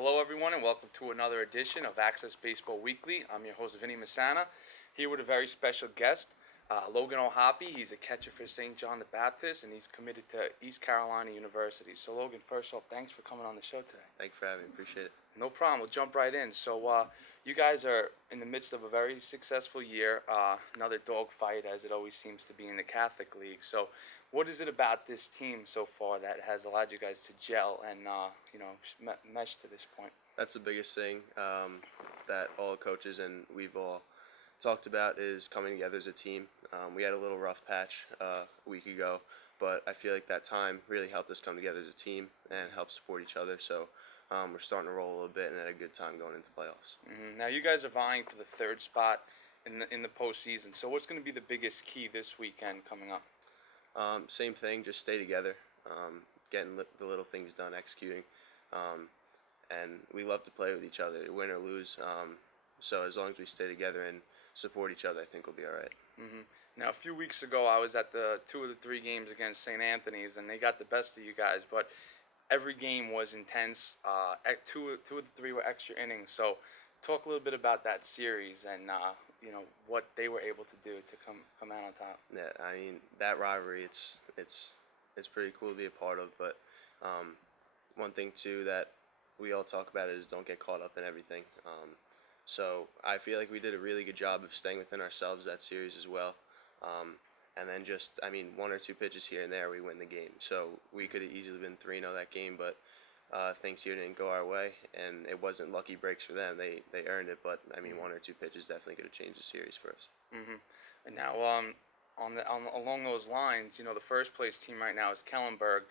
Hello, everyone, and welcome to another edition of Axcess Baseball Weekly. I'm your host, Vinny Masana, here with a very special guest, Logan O'Hoppe. He's a catcher for St. John the Baptist, and he's committed to East Carolina University. So, Logan, first off, thanks for coming on the show today. Thanks for having me. Appreciate it. No problem. We'll jump right in. So, you guys are in the midst of a very successful year, another dogfight, as it always seems to be in the Catholic League. So, what is it about this team so far that has allowed you guys to gel and mesh to this point? That's the biggest thing that all coaches and we've all talked about is coming together as a team. We had a little rough patch a week ago, but I feel like that time really helped us come together as a team and help support each other. So we're starting to roll a little bit and had a good time going into playoffs. Mm-hmm. Now you guys are vying for the third spot in the postseason. So what's going to be the biggest key this weekend coming up? Same thing, just stay together, getting the little things done, executing. And we love to play with each other, win or lose. So as long as we stay together and support each other, I think we'll be all right. Mm-hmm. Now, a few weeks ago, I was at the 2 of the 3 games against St. Anthony's, and they got the best of you guys. But every game was intense. Two of the 3 were extra innings. So talk a little bit about that series and what they were able to do to come out on top. Yeah, I mean that rivalry, it's pretty cool to be a part of. But one thing too that we all talk about is don't get caught up in everything. So I feel like we did a really good job of staying within ourselves that series as well. And then just, 1 or 2 pitches here and there, we win the game. So we could have easily been 3-0 that game, but things here didn't go our way, and it wasn't lucky breaks for them. They earned it, but 1 or 2 pitches definitely could have changed the series for us. Mm-hmm. And now along those lines, the first place team right now is Kellenberg.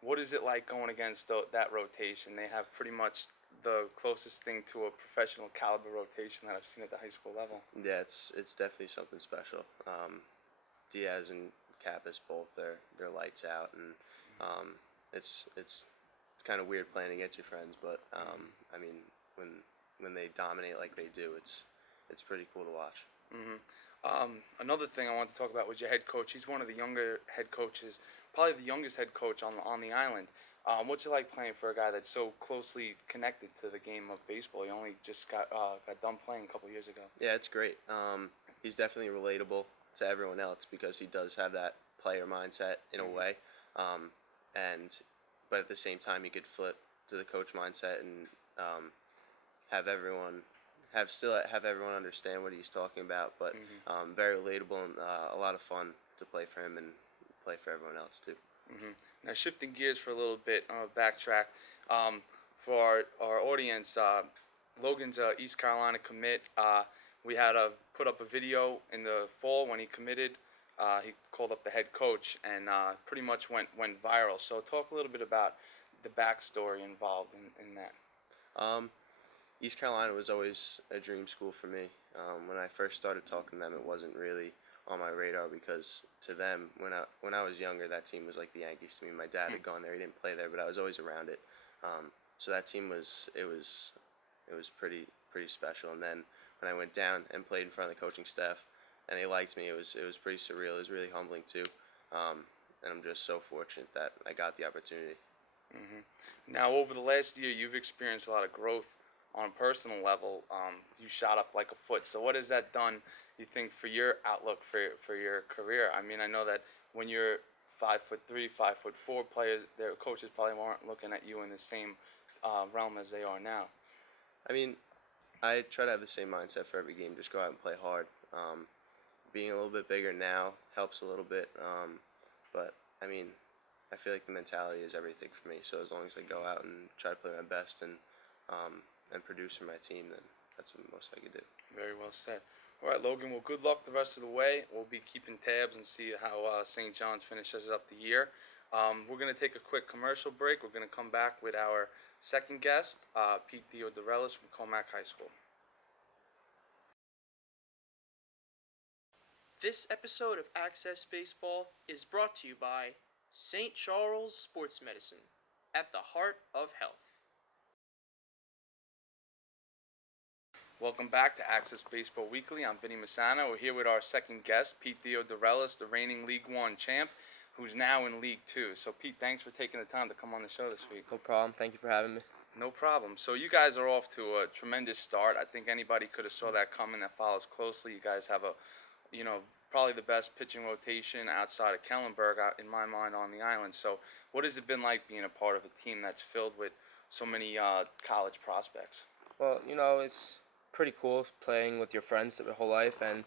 What is it like going against that rotation? They have pretty much the closest thing to a professional caliber rotation that I've seen at the high school level. Yeah, it's definitely something special. Diaz and Kappas both, they're lights out, and it's kind of weird playing against your friends, but when they dominate like they do, it's pretty cool to watch. Mm-hmm. Another thing I wanted to talk about was your head coach. He's one of the younger head coaches, probably the youngest head coach on the island. What's it like playing for a guy that's so closely connected to the game of baseball? He only just got done playing a couple years ago. Yeah, it's great. He's definitely relatable to everyone else because he does have that player mindset in a way, but at the same time he could flip to the coach mindset and have everyone understand what he's talking about. But very relatable and a lot of fun to play for him and play for everyone else too. Mm-hmm. Now shifting gears for a little bit, backtrack for our audience. Logan's a East Carolina commit. We had to put up a video in the fall when he committed. He called up the head coach and pretty much went viral. So talk a little bit about the backstory involved in that. East Carolina was always a dream school for me. When I first started talking to them, it wasn't really on my radar because to them, when I was younger, that team was like the Yankees to me. My dad had gone there; he didn't play there, but I was always around it. So that team was pretty special. And then when I went down and played in front of the coaching staff, and they liked me, it was pretty surreal. It was really humbling too, and I'm just so fortunate that I got the opportunity. Mm-hmm. Now, over the last year, you've experienced a lot of growth on a personal level. You shot up like a foot. So what has that done, you think, for your outlook for your career? I know that when you're 5'3", 5'4" players, their coaches probably weren't looking at you in the same realm as they are now. I try to have the same mindset for every game. Just go out and play hard. Being a little bit bigger now helps a little bit. But I feel like the mentality is everything for me. So as long as I go out and try to play my best and produce for my team, then that's the most I could do. Very well said. All right, Logan, well, good luck the rest of the way. We'll be keeping tabs and see how St. John's finishes up the year. We're going to take a quick commercial break. We're going to come back with our second guest, Peter Theodorellis from Commack High School. This episode of Axcess Baseball is brought to you by St. Charles Sports Medicine, at the heart of health. Welcome back to Axcess Baseball Weekly. I'm Vinny Masana. We're here with our second guest, Peter Theodorellis, the reigning League One champ, who's now in League Two. So, Pete, thanks for taking the time to come on the show this week. No problem. Thank you for having me. No problem. So you guys are off to a tremendous start. I think anybody could have saw that coming that follows closely. You guys have a, you know, probably the best pitching rotation outside of Kellenberg, in my mind, on the island. So what has it been like being a part of a team that's filled with so many college prospects? Well, it's pretty cool playing with your friends your whole life, and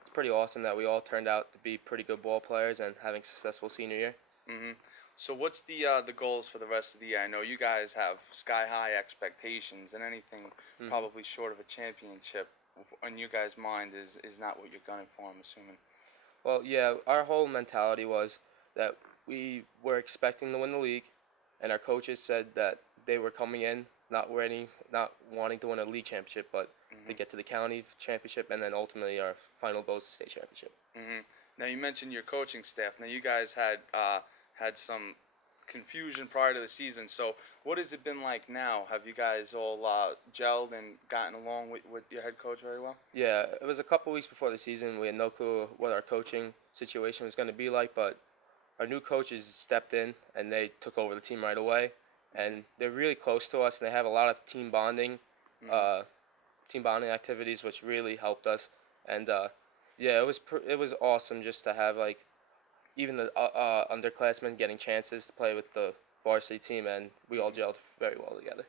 it's pretty awesome that we all turned out to be pretty good ball players and having a successful senior year. So what's the goals for the rest of the year? I know you guys have sky high expectations, and anything probably short of a championship, in you guys' mind, is not what you're gunning for, I'm assuming. Well, yeah, our whole mentality was that we were expecting to win the league, and our coaches said that they were coming in not wanting to win a league championship, but to get to the county championship, and then ultimately our final goal is the state championship. Now you mentioned your coaching staff. Now you guys had some confusion prior to the season. So what has it been like now? Have you guys all gelled and gotten along with your head coach very well? Yeah, it was a couple weeks before the season. We had no clue what our coaching situation was going to be like, but our new coaches stepped in and they took over the team right away. And they're really close to us, and they have a lot of team bonding activities, which really helped us. And yeah, it was awesome just to have like even the underclassmen getting chances to play with the varsity team, and we all gelled very well together.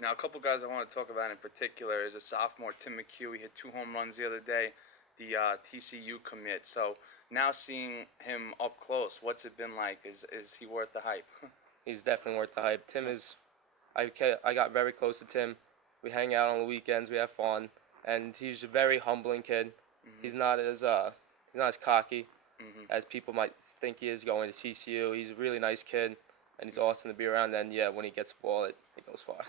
Now, a couple guys I want to talk about in particular is a sophomore, Tim McHugh. He hit 2 home runs the other day, the TCU commit. So now seeing him up close, what's it been like? Is he worth the hype? He's definitely worth the hype. Tim is, I got very close to Tim. We hang out on the weekends, we have fun, and he's a very humbling kid. He's not as cocky as people might think he is going to CCU. He's a really nice kid, and he's awesome to be around. And yeah, when he gets the ball, it goes far.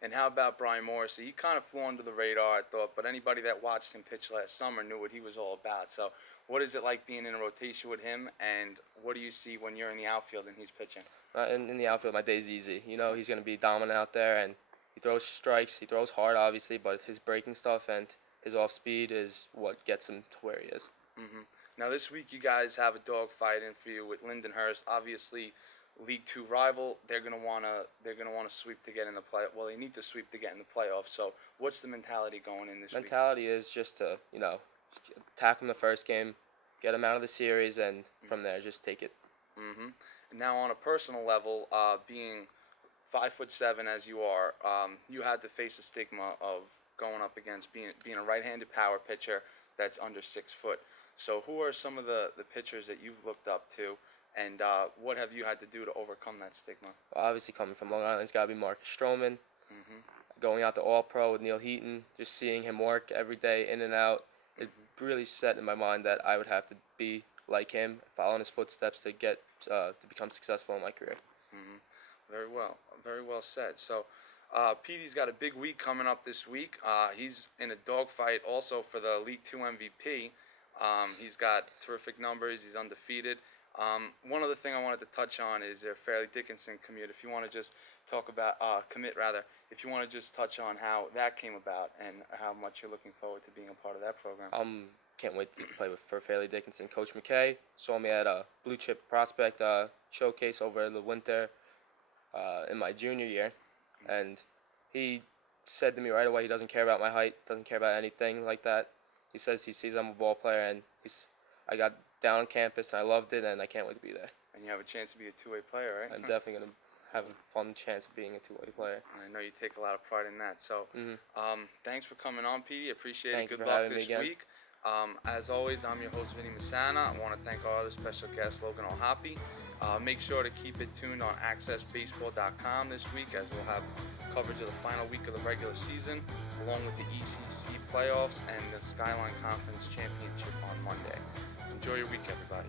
And how about Brian Morrissey? He kind of flew under the radar, I thought, but anybody that watched him pitch last summer knew what he was all about. So what is it like being in a rotation with him, and what do you see when you're in the outfield and he's pitching? In the outfield, my day's easy. He's going to be dominant out there, and he throws strikes. He throws hard, obviously, but his breaking stuff and his off speed is what gets him to where he is. Now this week you guys have a dogfight in for you with Lindenhurst. Obviously, League Two rival. They're gonna wanna sweep to get in the play. Well, they need to sweep to get in the playoffs. So what's the mentality going in this week? Mentality is just to attack them the first game, get them out of the series, and from there just take it. Now on a personal level, being 5'7" as you are, you had to face the stigma of going up against being a right-handed power pitcher that's under 6 foot. So who are some of the pitchers that you've looked up to, and what have you had to do to overcome that stigma? Well, obviously, coming from Long Island, it's got to be Marcus Stroman. Going out to All-Pro with Neil Heaton, just seeing him work every day in and out, it really set in my mind that I would have to be like him, follow in his footsteps to get to become successful in my career. Very well said. So Petey's got a big week coming up this week. He's in a dogfight also for the League Two MVP. He's got terrific numbers. He's undefeated. One other thing I wanted to touch on is their Farleigh-Dickinson commit. If you want to just talk about if you want to just touch on how that came about and how much you're looking forward to being a part of that program. Can't wait to play for Farleigh-Dickinson. Coach McKay saw me at a Blue Chip Prospect showcase over the winter in my junior year, and he said to me right away he doesn't care about my height, doesn't care about anything like that. He says he sees I'm a ball player, and I got down on campus, and I loved it, and I can't wait to be there. And you have a chance to be a two-way player, right? I'm definitely going to have a fun chance of being a two-way player. I know you take a lot of pride in that. So thanks for coming on, Petey. Appreciate Thank it. you Good for luck having me this again. week. As always, I'm your host, Vinny Masana. I want to thank our other special guest, Logan O'Hoppe. Make sure to keep it tuned on AxcessBaseball.com this week, as we'll have coverage of the final week of the regular season, along with the ECC playoffs and the Skyline Conference Championship on Monday. Enjoy your week, everybody.